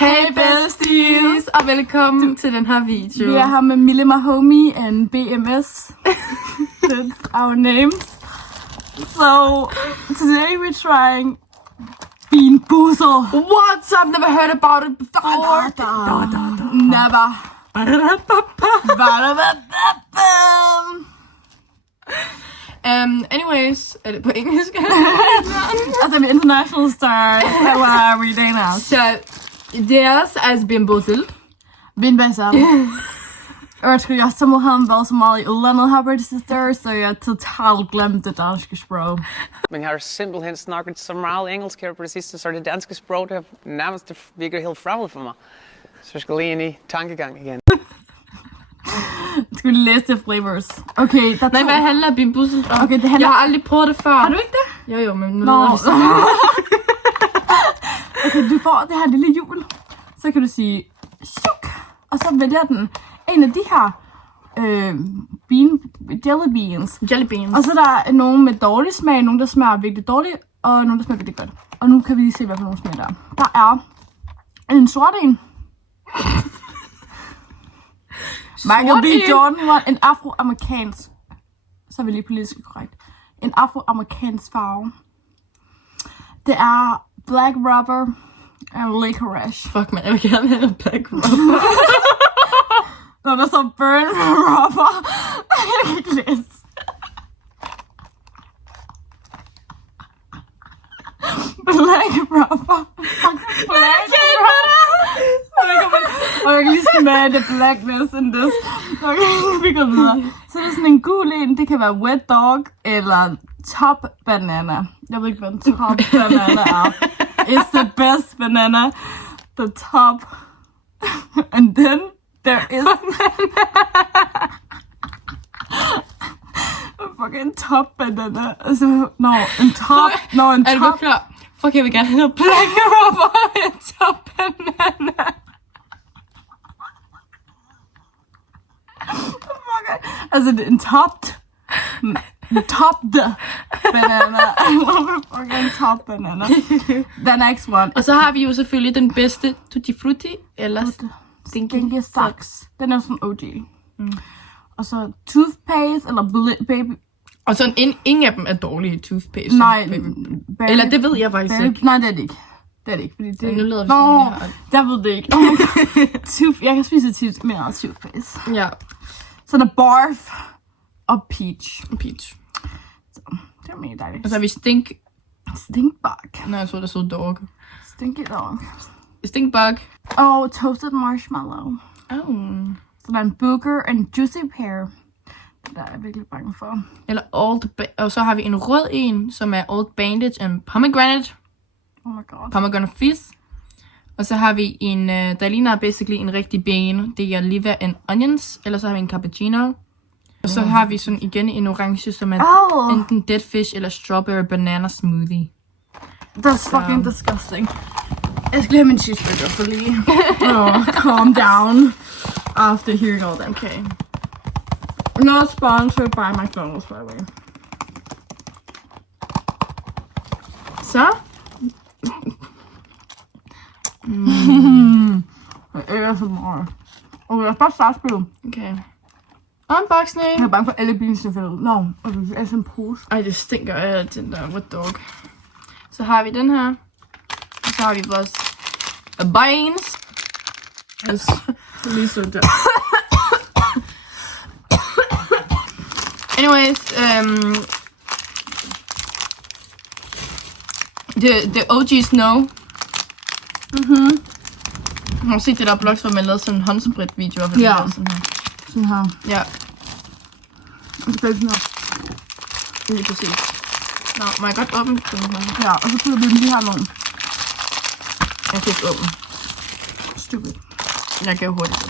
Hey besties, og velkommen til den her video. Vi er her med Mille Mahomey and BMS. That's our names. So today we're trying Bean Boozled. What? I've never heard about it before. Never. Anyways, er det på engelsk? Altså vi international stars. How are we doing now? Så deres er Bean Boozled. Bean Boozled. Og jeg tror jeg simpelthen har været så meget i udlandet her på det sidste, så jeg totalt glemte det danske sprog. Men jeg har simpelthen snakket så meget engelsk her på det sidste, så det danske sprog, det nærmest virker helt fremmed for mig. Så jeg skal lige ind i tankegang igen. Skal vi læse de flavors? Okay, der Nej, hvad handler Bean Boozled om? Okay, det handler... Jeg har aldrig prøvet det før. Har du ikke det? Jo, men nu Nå. lyder vi sådan. Okay, du får det her lille hjul. Så kan du sige shuk, og så vælger den en af de her jelly beans. Jelly beans. Og så der er nogle med dårlig smag, nogle der smager virkelig dårligt, og nogle der smager virkelig godt. Og nu kan vi lige se, hvad for nogle smager der er. Der er en sort en. Michael B. Jordan var en afroamerikansk, så er vi lige politisk korrekt, en afroamerikansk farve. Det er black rubber og licorice. Fuck man, jeg vil gerne have black rubber. Når der står burn rubber. Jeg kan ikke læse. Black rubber. Black rubber. Og jeg kan lige smage the blackness in this. Okay, vi går videre. Så er der sådan en gul en. Det kan være wet dog eller top banana. Jeg ved ikke, hvad en top banana er. It's the best banana. The top. And then there is fucking top banana. Altså, en top. Er du klar? Fuck, jeg vil gerne have noget black rubber og en top banana. Altså, det er en topped banana. I love a fucking top banana. The next one. Og så har vi jo selvfølgelig den bedste Tutti Frutti, eller Stinky Socks. Den er sådan OG. Og så toothpaste, eller baby. Og så ingen af dem er dårlige toothpaste. Nej, baby. Eller det ved jeg faktisk ikke. Nej, det er det ikke. Det er det ikke, fordi det... Nu lyder vi sådan her. Jeg ved det ikke. Oh my god. Jeg kan spise tit mere toothpaste. Ja. Så der er barf og peach. Peach. Så det er mega dejligt. Og så har vi Stinkbug. Nå, jeg så der stod dog. Stinky dog. Stinkbug. Og toasted marshmallow. Oh. Så der er en booger og en juicy pear. Det der er jeg virkelig bange for. Eller og så har vi en rød en, som er Old Bandage and Pomegranate. Oh my god. Pomegranate Fizz. Og så har vi en, der ligner basically en rigtig bean. Det er liver and onions. Eller så har vi en cappuccino. Og så har vi sådan igen en orange, som er enten dead fish eller strawberry banana smoothie. That's fucking disgusting. Jeg skal lige have min cheeseburger for lige. Calm down after hearing all that. Okay. Not sponsored by McDonald's, by the way. Så. Jeg æder så meget. Okay, lad os bare starte spillet. Okay. Unboxing. Jeg er bange for alle bilene faldet. Nå, og det er sådan en pose. Ej, det stinker af den der hot dog. Så har vi den her. Og så har vi vores beans. Lige sådan der. Anyways, the OG Snow. Jeg har set det der blogs, hvor man lavede sådan en håndsprit video. Ja. Sådan her. Sådan her. Ja, Og så bliver det sådan her. lige præcis. Nå, må jeg godt åbne den her? Ja, og så putter vi den lige her nogle. Jeg kan ikke åbne. Stupid. Jeg kan jo hurtigt.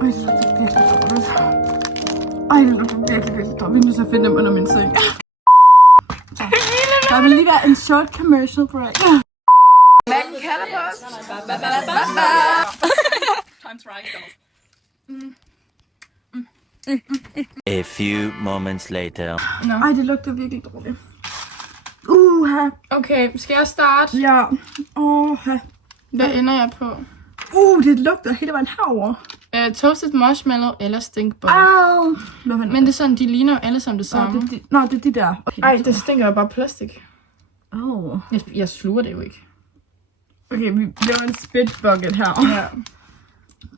Ej, det lugter virkelig dårligt. Ej, det lugter virkelig, virkelig dårligt. Vi er nødt til at finde dem under min seng. Der vil lige være en short commercial break. A few moments later. Ej, det lugter virkelig dårligt. Uha. Okay, skal jeg starte? Ja. Hvad ender jeg på? Det lugter hele vejen herover. Toasted marshmallow eller stinkbug. Men det er sådan, de ligner jo alle sammen det samme. Det er de der. Okay, Ej, det stinker jo bare plastik. Oh. Jeg sluger det jo ikke. Okay, vi laver en spit bucket her. Ja.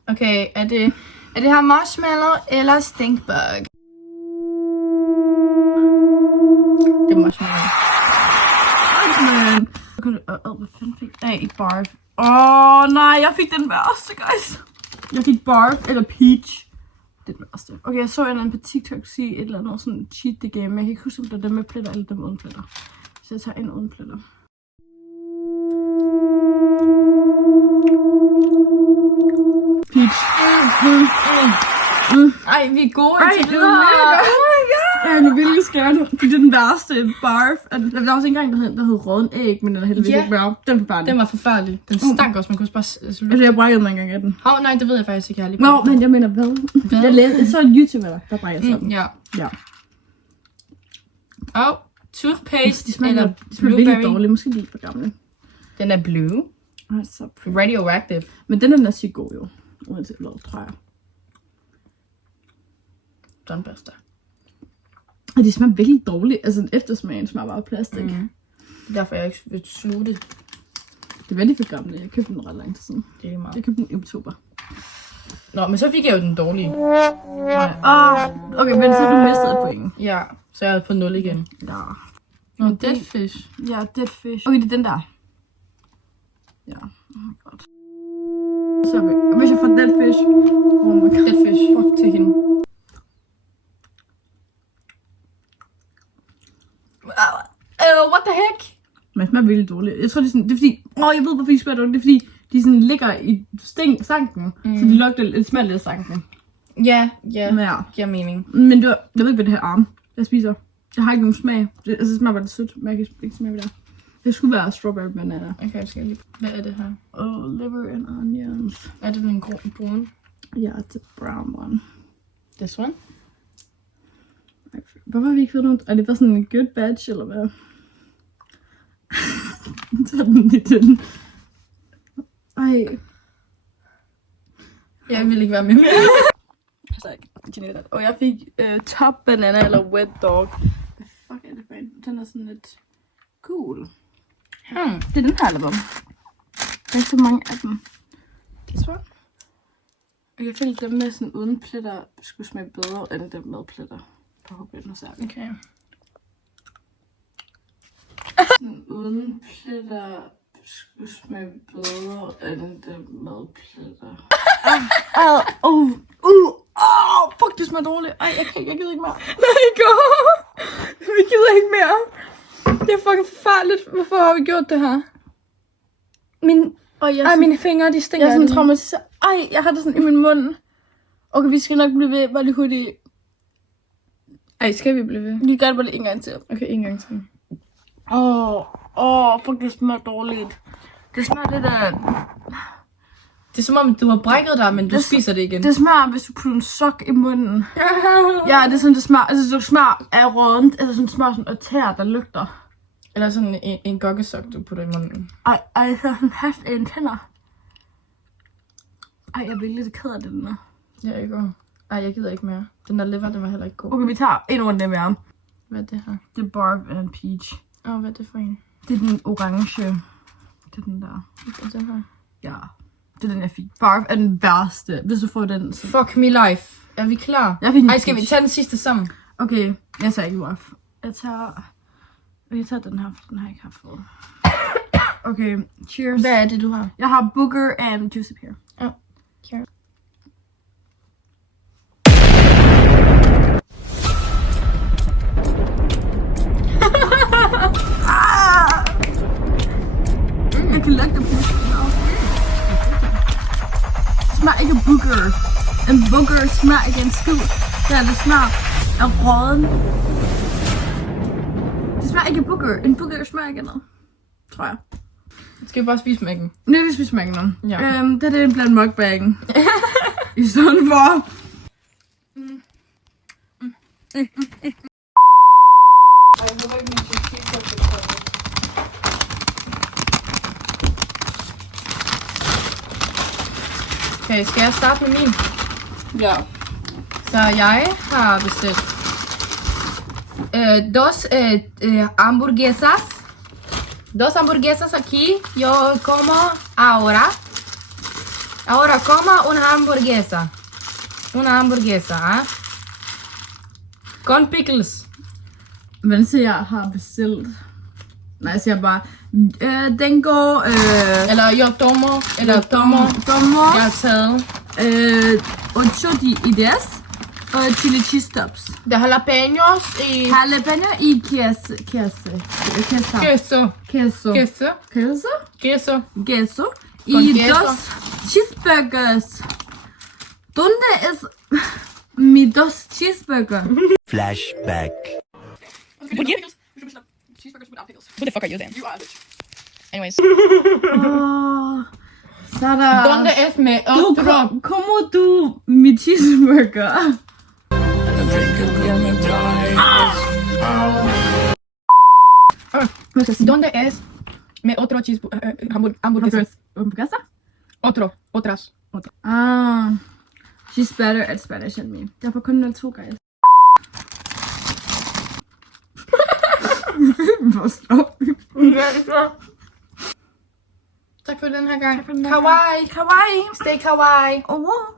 Okay, er det her marshmallow eller stinkbug? Det er marshmallow. Hvad fanden fik jeg? Ikke barf. Nej, jeg fik den værste, guys. Jeg fik barf eller peach. Det er den værste. Okay, jeg så en anden på TikTok sige et eller andet sådan cheat the game. Jeg kan ikke huske, om det er dem med pletter eller dem uden pletter. Så jeg tager en uden pletter. Peach. Ej, vi er gode til det. Ja, nu vil jeg skære det. Det er den værste barf. Der var også en gang, der hed rådden æg, men den er heldigvis ikke bare. Den var forfærdelig. Den var forfærdelig. Den stank også, man kunne bare Altså, jeg brækkede mig en gang af den. Nej, det ved jeg faktisk ikke, jeg har lige Nå, men jeg mener, hvad? Jeg så en YouTuber, der brækkede sådan. Ja. Toothpaste De smager eller virkelig blueberry. dårligt. Måske lige for gamle. Den er blue. Så Radioactive. men den er næsten god jo. Uanset hvad, tror jeg. Tandbørster. Og de smager virkelig dårligt. Altså eftersmagen smager bare af plastik. Derfor jeg ikke vil sluge det. Det er virkelig for gamle. Jeg købte den ret lang tid siden. Det er meget. Jeg købte den i oktober. Nå, men så fik jeg jo den dårlige. Okay, men så har du mistet et point. Ja, så jeg er på 0 igen. Ja. Nå, dead fish. Ja, dead fish. Okay, det er den der. Ja, oh my god. Så hvis jeg får dead fish. Oh my god. Dead fish. Fuck til hende. What the heck? Men smager virkelig dårligt. Jeg tror, det er sådan, det er fordi, jeg ved, hvorfor de smager dårligt. Det er fordi, de sådan ligger i sanken, så de lugter lidt smager lidt af sanken. Ja, Ja. giver mening. Men jeg ved ikke, hvad det her arm, jeg spiser. Jeg har ikke nogen smag. Det smager bare lidt sødt, men jeg kan ikke smage, hvad det er. Det skulle være strawberry banana. Okay, skal jeg lige... Hvad er det her? Liver and onions. Er det den brune? Ja, it's a brown one. This one? Hvorfor har vi ikke fået nogen? Er det bare sådan en good batch, eller hvad? Så den lige den. Ej. Jeg vil ikke være med mere. Og jeg fik top banana eller wet dog. Hvad fuck er det for en? Den er sådan lidt cool. Det er den her album. Der er ikke så mange af dem. This one? Og jeg følte dem med sådan uden pletter skulle smage bedre end dem med pletter. Jeg håber, den er særlig. Okay. Sådan uden pletter skulle smage bedre end dem med pletter. Fuck, det smager dårligt. Ej, jeg gider ikke mere. Nej, gå! Vi gider ikke mere. Det er fucking forfærdeligt. Hvorfor har vi gjort det her? Mine fingre, de stinker. Jeg er sådan traumatiseret. Ej, jeg har det sådan i min mund. Okay, vi skal nok blive ved. Bare lige hurtigt. Ej, skal vi blive ved? Vi gør det bare lige en gang til. Okay, en gang til. Fuck, det smager dårligt. Det smager lidt af... Det er som om, du har brækket dig, men du spiser det igen. Det smager, hvis du putter en sok i munden. Ja, det er sådan, det smager. Altså, det smager af rådent. Altså, sådan, det smager sådan af tær, der lugter. Eller sådan en gokkesok, du putter i munden. Ej, så sådan haft en tænder. Ej, jeg bliver lidt ked af det, den der. Ja, jeg går. Ej, jeg gider ikke mere. Den der liver, den var heller ikke god. Okay, vi tager en runde mere. Hvad er det her? Det er barf and peach. Hvad er det for en? Det er den orange. Det er den der. Hvad er det her? Ja, det er den, jeg fik. Barf er den værste. Hvis du får den, så... Fuck me life. Er vi klar? Jeg fik den Ej, skal vi peach. tage den sidste sammen? Okay, jeg tager ikke barf. Jeg tager den her, for den har jeg ikke haft fået. Okay, cheers. Hvad er det, du har? Jeg har booger and juicy pear. Ja, cheers. Jeg kan lugte på det. Det smager ikke af booger. En booger smager ikke af en skid. Det smager af råden. Det smager ikke af booger. En booger smager ikke af noget. Tror jeg. Skal vi bare spise mækken? Nu vil vi spise mængden. Ja. Det er det blandt mukbangen. I stedet for... Okay, skal jeg starte med min? Ja. Så jeg har bestilt dos hamburguesas aquí. Yo como ahora. Ahora como una hamburguesa, con pickles. Men så jeg har bestilt. Nej, jeg siger bare, den går, Eller yo tomo, eller tomo. Jeg har taget. 8 ideas og chili cheese tops. De jalapeños y Jalapeno y queso. queso. Queso. Queso. Queso. Queso. Queso. Con Y queso. 2 cheeseburgers. ¿Dónde es mi 2 cheeseburger? Flashback. Who the fuck are you then? You are a bitch. Anyways. Sara. ¿Dónde es mi otro? ¿Cómo tú mi cheeseburger? ¿Dónde es mi otro hamburguesa? Hamburguesa? Otras. Ah. She's better at Spanish than me. Derfor kun 02, guys. Tak for den her gang. Kawaii. Kawaii. Stay kawaii. Oh, wow.